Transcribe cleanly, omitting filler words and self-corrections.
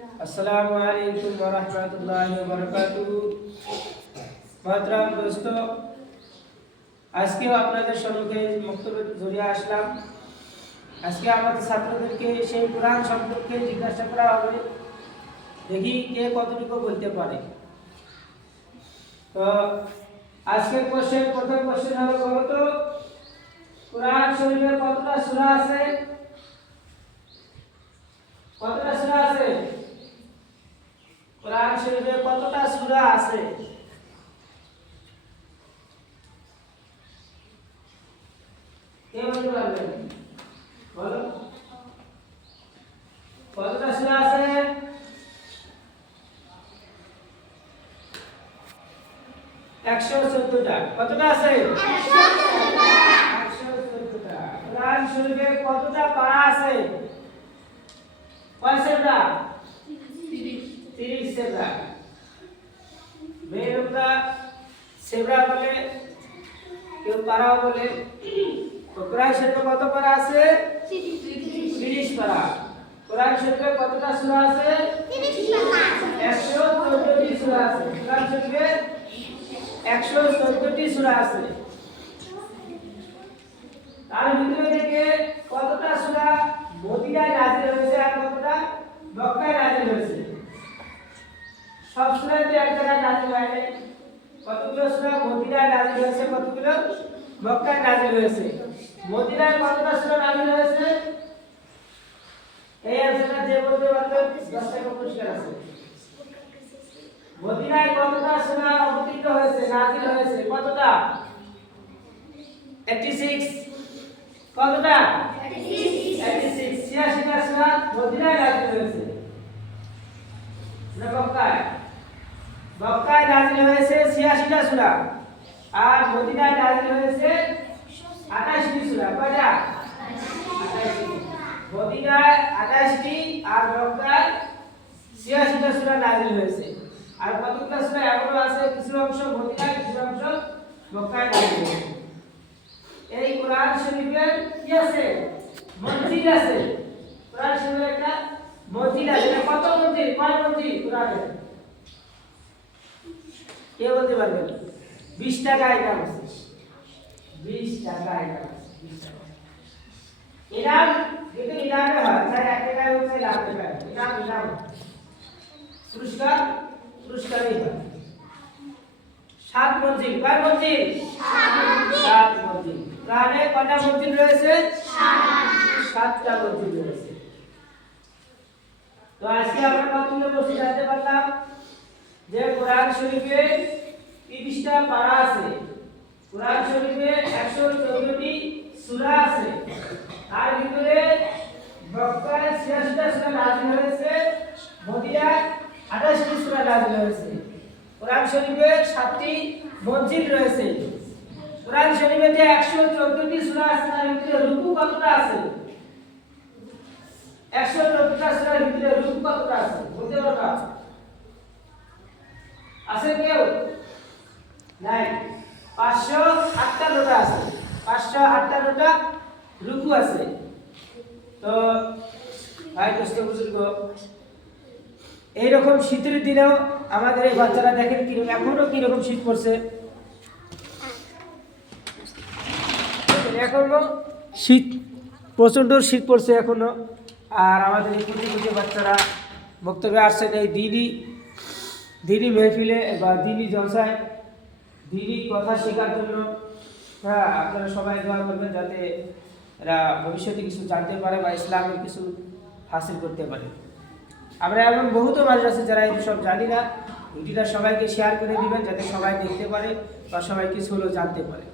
अस्सलामु अलैकुम व रहमतुल्लाहि व बाराकातुहू। मोहतरम दोस्तों, আজকেও আপনাদের সম্মুখে বক্তব্যের জড়িয়ে আসলাম। আজকে আমাদের ছাত্রদেরকে সেই কোরআন সম্পর্কে জিজ্ঞাসা করা হবে, দেখি কে কতটুকু বলতে পারে। তো আজকের প্রথম কোশ্চেন হলো, বলো তো কোরআন শরীফে কতটা সূরা আছে? কতটা সূরা আছে? কোরআন শরীফে কতটা সূরা আছে? কে বলতে পারবেন? বলো, কতটা সূরা আছে? একশো 114টা। কতটা আছে? 114টা। কোরআন শরীফে কতটা পারা আছে? কয় সেবরা? 30 সেবরা। মেয়েরা সেবরা বলে, কেউ পারাও বলে। তো কোরআন শরীফে কত পারা আছে? 30 পারা। কোরআন শরীফে কতটা সূরা আছে? 114টি সূরা আছে। কোরআন শরীফে 114টি সূরা আছে। তার ভিতরে থেকে কতটা সূরা মদিনায় নাযিল হয়েছে আর কতটা মক্কায় নাযিল হয়েছে? সব সূরাতে এক জায়গায় নাযিল হয় নাই। কতগুলো সূরা মদিনায় নাযিল হয়েছে, কতগুলো মক্কায় নাযিল হয়েছে? মদিনায় কতটা সূরা নাযিল হয়েছে? এই আলোচনা যে বলতে পারবে 10 টাকা পুরস্কার আছে। মদিনায় কতটা সূরা অবতীর্ণ হয়েছে, নাযিল হয়েছে? কতটা? 86। কতটা? 86। 86টা সূরা মদিনায় নাযিল হয়েছে না মক্কায়? মক্কায় নাযিল হয়েছে 86টা সূরা, আর মদিনায় নাযিল হয়েছে 28টি সূরা। কয়টা? 28টি। মদিনায় 28টি আর মক্কায় 86টা সূরা নাযিল হয়েছে। আর কতগুলো সূরা এমন আছে, কিছু অংশ মদিনায়, কিছু অংশ মক্কায় নাযিল হয়েছে। এই কোরআন শরীফের কি আছে? মঞ্জিল আছে। কোরআন শরীফের একটা মঞ্জিল আছে। এটা কত মঞ্জিল? কয় মঞ্জিল কোরআনের? কে বলতে পারবেন? 20 টাকা আইটেম আছে। 20 টাকা আইটেম আছে। 20 টাকা ইনাম, কিন্তু ইনামে হয়, চাই 1 টাকায় হোক, চাই 1 লাখ টাকায়। ইনাম পুরস্কারই হয়। 7 মঞ্জিল। কয় মঞ্জিল? 7 মঞ্জিল। কোরআনে কয়টা মঞ্জিল রয়েছে? 7টা মঞ্জিল রয়েছে। তো আজকে আমরা কতগুলো বস্তু জানতে পারলাম যে কোরআন শরীফে 30টা পারা আছে, কোরআন শরীফে 114টি সূরা আছে, তার ভিতরে মক্কায় 86টা সূরা নাযিল হয়েছে, মদিনায় 28টি সূরা নাযিল হয়েছে। কোরআন শরীফে 7টি মঞ্জিল রয়েছে। কোরআন শরীফে যে 114টি সূরা আছে, তার ভিতরে রুকু কতটা আছে? 114টা সূরার ভিতরে রুকু কতটা আছে? বলতে পারবা? আছে কেউ? নাই। 558টা আছে। 558টা রুকু আছে। তো ভাই দোস্ত বুজুর্গ, এইরকম শীতের দিনেও আমাদের এই বাচ্চারা দেখেন কি এখনো কি রকম শীত পড়ছে। এখনো শীত, প্রচন্ড শীত পড়ছে এখনো। আর আমাদের এই কুচি বাচ্চারা বক্তব্যে আসছেন এই দিনই মেহফিলে বা দিনই জলসায়, দিনই কথা শেখার জন্য। হ্যাঁ, আপনারা সবাই দোয়া করবেন যাতে এরা ভবিষ্যতে কিছু জানতে পারে বা ইসলামের কিছু হাসিল করতে পারে। আমরা এমন বহুত মানুষ আছে যারা এই সব জানি না। ভিডিওটা সবাইকে শেয়ার করে দিবেন যাতে সবাই দেখতে পারে বা সবাই কিছু হলেও জানতে পারে।